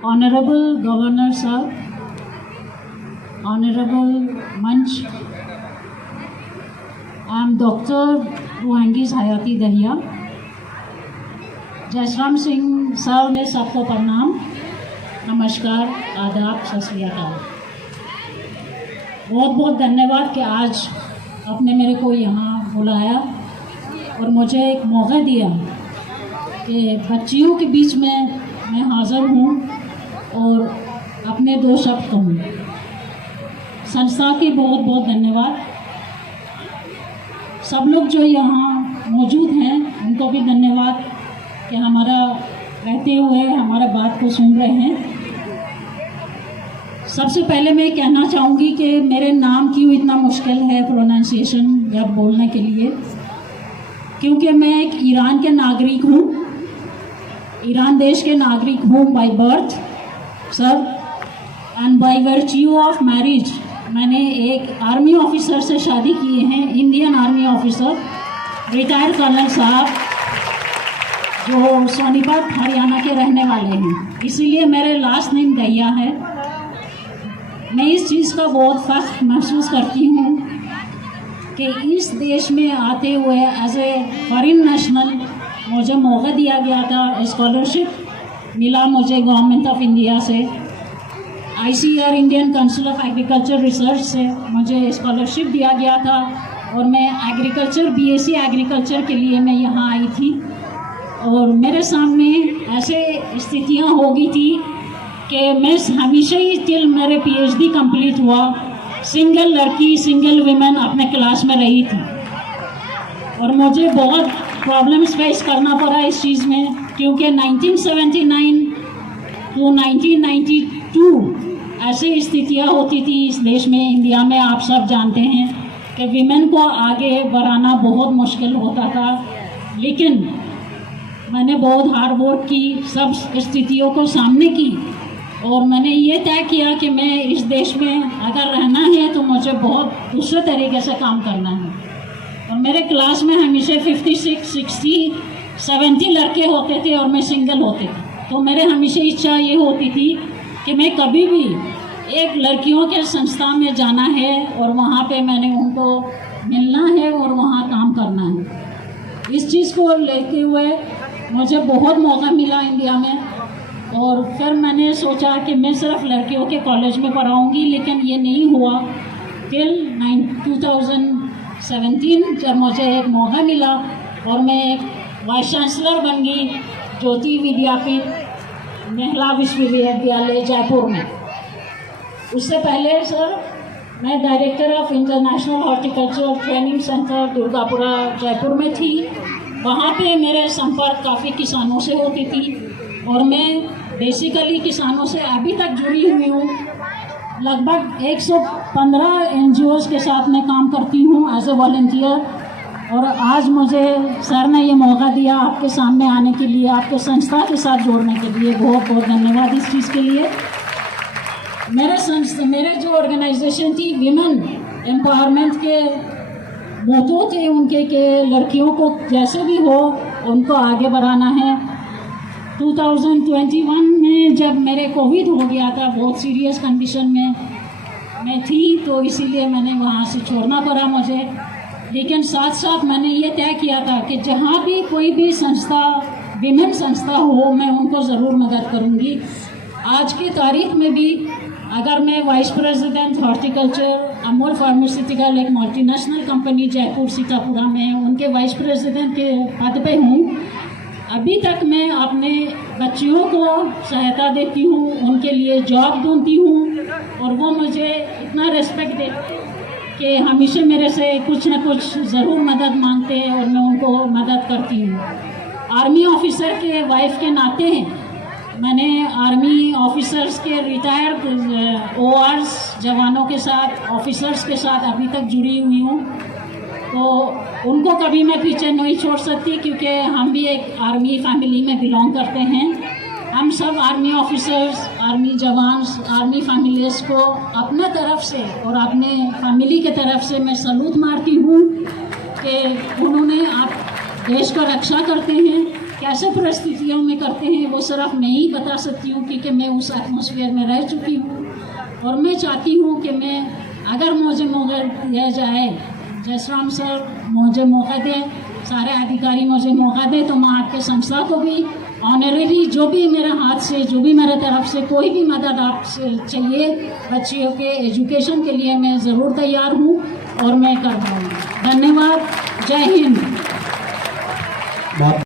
Honorable Governor Sir, Honorable Manch, I am Dr. Ruhangiz Hayati Dahiya. Jaishram Singh sir ने सबको प्रणाम, नमस्कार, आदाब, सत श्री अकाल। बहुत बहुत धन्यवाद कि आज आपने मेरे को यहाँ बुलाया और मुझे एक मौका दिया कि बच्चियों के बीच में मैं हाज़िर हूँ और अपने दो शब्द कहूँ। संस्था के बहुत बहुत धन्यवाद। सब लोग जो यहाँ मौजूद हैं उनको भी धन्यवाद कि हमारा रहते हुए हमारा बात को सुन रहे हैं। सबसे पहले मैं कहना चाहूँगी कि मेरे नाम क्यों इतना मुश्किल है प्रोनाउंसिएशन या बोलने के लिए, क्योंकि मैं एक ईरान के नागरिक हूँ, ईरान देश के नागरिक हूँ by birth sir, and by virtue of marriage मैंने एक आर्मी ऑफिसर से शादी की है, Indian army officer, retired colonel साहब जो सोनीपत हरियाणा के रहने वाले हैं, इसीलिए मेरे लास्ट नेम दहिया है। मैं इस चीज़ का बहुत फख्र महसूस करती हूँ कि इस देश में आते हुए एज ए फॉरेन नेशनल मुझे मौका दिया गया था, स्कॉलरशिप मिला मुझे गवर्नमेंट ऑफ इंडिया से, ICAR Indian council of agriculture research से मुझे स्कॉलरशिप दिया गया था और मैं एग्रीकल्चर BSc एग्रीकल्चर के लिए मैं यहाँ आई थी। और मेरे सामने ऐसे स्थितियाँ हो गई थी कि मैं हमेशा ही टिल मेरे PhD कंप्लीट हुआ सिंगल लड़की, सिंगल विमेन अपने क्लास में रही थी और मुझे बहुत प्रॉब्लम्स फेस करना पड़ा इस चीज़ में, क्योंकि 1979 टू 1992 ऐसी स्थितियाँ होती थी इस देश में, इंडिया में। आप सब जानते हैं कि विमेन को आगे बढ़ाना बहुत मुश्किल होता था, लेकिन मैंने बहुत हार्ड वर्क की, सब स्थितियों को सामने की और मैंने ये तय किया कि मैं इस देश में अगर रहना है तो मुझे बहुत दूसरे तरीके से काम करना है। और मेरे क्लास में हमेशा 56, 60, 70 लड़के होते थे और मैं सिंगल होती थी, तो मेरे हमेशा इच्छा ये होती थी कि मैं कभी भी एक लड़कियों के संस्था में जाना है और वहाँ पे मैंने उनको मिलना है और वहाँ काम करना है। इस चीज़ को लेते हुए मुझे बहुत मौका मिला इंडिया में और फिर मैंने सोचा कि मैं सिर्फ लड़कियों के कॉलेज में पढ़ाऊँगी, लेकिन ये नहीं हुआ। टिल 2017 जब मुझे एक मौका मिला और मैं एक वाइस चांसलर बन गई ज्योति विद्यापीठ महिला विश्वविद्यालय जयपुर में। उससे पहले सर मैं director of international horticulture training centre Durgapura Jaipur में थी। वहाँ पे मेरे संपर्क काफ़ी किसानों से होती थी और मैं बेसिकली किसानों से अभी तक जुड़ी हुई हूँ। लगभग 115 NGOs के साथ मैं काम करती हूँ एज ए वॉलंटियर, और आज मुझे सर ने ये मौका दिया आपके सामने आने के लिए, आपके संस्था के साथ जोड़ने के लिए बहुत बहुत धन्यवाद इस चीज़ के लिए। मेरे जो ऑर्गेनाइजेशन थी विमेन एम्पावरमेंट के मोटो थे उनके कि लड़कियों को जैसे भी हो उनको आगे बढ़ाना है। 2021 में जब मेरे कोविड हो गया था, बहुत सीरियस कंडीशन में मैं थी, तो इसीलिए मैंने वहाँ से छोड़ना पड़ा मुझे। लेकिन साथ साथ मैंने ये तय किया था कि जहाँ भी कोई भी संस्था, विमेन संस्था हो, मैं उनको ज़रूर मदद करूँगी। आज की तारीख में भी अगर मैं vice president horticulture Amul pharmaceutical एक मल्टीनेशनल कंपनी जयपुर सीतापुरा में उनके वाइस प्रेसिडेंट के पद पे हूँ, अभी तक मैं अपने बच्चियों को सहायता देती हूँ, उनके लिए जॉब ढूंढती हूँ और वो मुझे इतना रिस्पेक्ट देते हैं कि हमेशा मेरे से कुछ न कुछ ज़रूर मदद मांगते हैं और मैं उनको मदद करती हूँ। आर्मी ऑफिसर के वाइफ के नाते मैंने आर्मी ऑफिसर्स के रिटायर्ड ORs जवानों के साथ, ऑफिसर्स के साथ अभी तक जुड़ी हुई हूँ, तो उनको कभी मैं पीछे नहीं छोड़ सकती, क्योंकि हम भी एक आर्मी फैमिली में बिलोंग करते हैं। हम सब आर्मी ऑफिसर्स, आर्मी जवान, आर्मी फैमिलीज को अपने तरफ से और अपने फैमिली के तरफ से मैं सलूट मारती हूँ कि उन्होंने आप देश का रक्षा करते हैं कैसे परिस्थितियों में करते हैं वो सिर्फ मैं ही बता सकती हूँ, क्योंकि मैं उस एटमॉस्फेयर में रह चुकी हूँ। और मैं चाहती हूँ कि मैं अगर मुझे मौका दिया जाए, जयश्राम सर मुझे मौका दे, सारे अधिकारी मुझे मौका दे, तो मैं आपके संस्था को भी ऑनररी जो भी मेरे हाथ से, जो भी मेरे तरफ से कोई भी मदद आपसे चाहिए बच्चियों के एजुकेशन के लिए, मैं ज़रूर तैयार हूँ और मैं कर पाऊँगी। धन्यवाद। जय हिंद।